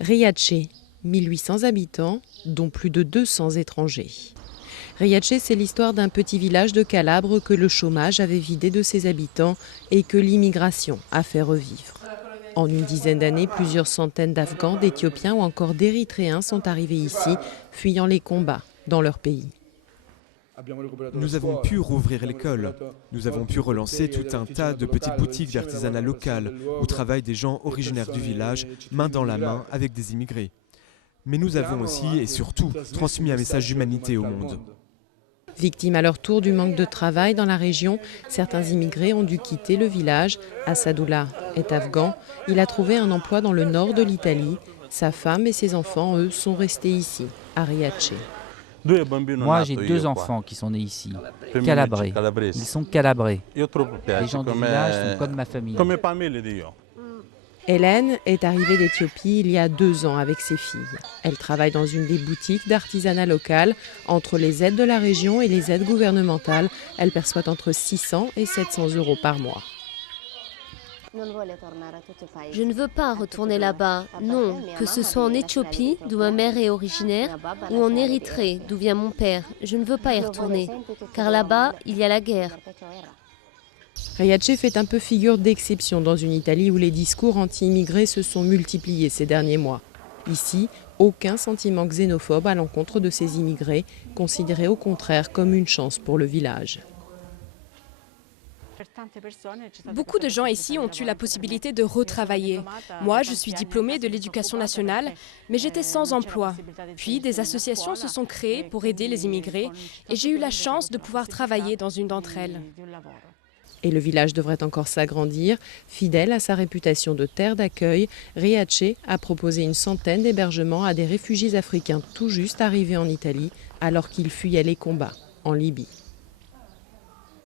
Riace, 1800 habitants, dont plus de 200 étrangers. Riace, c'est l'histoire d'un petit village de Calabre que le chômage avait vidé de ses habitants et que l'immigration a fait revivre. En une dizaine d'années, plusieurs centaines d'Afghans, d'Éthiopiens ou encore d'Érythréens sont arrivés ici, fuyant les combats dans leur pays. Nous avons pu rouvrir l'école. Nous avons pu relancer tout un tas de petites boutiques d'artisanat local où travaillent des gens originaires du village, main dans la main avec des immigrés. Mais nous avons aussi et surtout transmis un message d'humanité au monde. Victimes à leur tour du manque de travail dans la région, certains immigrés ont dû quitter le village. Assadoullah est afghan. Il a trouvé un emploi dans le nord de l'Italie. Sa femme et ses enfants, eux, sont restés ici, à Riace. Moi, j'ai 2 enfants qui sont nés ici, calabrés. Ils sont calabrés. Les gens du village sont comme ma famille. Hélène est arrivée d'Éthiopie il y a 2 ans avec ses filles. Elle travaille dans une des boutiques d'artisanat local. Entre les aides de la région et les aides gouvernementales, elle perçoit entre 600 et 700 euros par mois. Je ne veux pas retourner là-bas, non, que ce soit en Éthiopie, d'où ma mère est originaire, ou en Érythrée, d'où vient mon père. Je ne veux pas y retourner, car là-bas, il y a la guerre. Riace fait un peu figure d'exception dans une Italie où les discours anti-immigrés se sont multipliés ces derniers mois. Ici, aucun sentiment xénophobe à l'encontre de ces immigrés, considérés au contraire comme une chance pour le village. Beaucoup de gens ici ont eu la possibilité de retravailler. Moi, je suis diplômée de l'éducation nationale, mais j'étais sans emploi. Puis, des associations se sont créées pour aider les immigrés et j'ai eu la chance de pouvoir travailler dans une d'entre elles. Et le village devrait encore s'agrandir. Fidèle à sa réputation de terre d'accueil, Riace a proposé une centaine d'hébergements à des réfugiés africains tout juste arrivés en Italie alors qu'ils fuyaient les combats en Libye.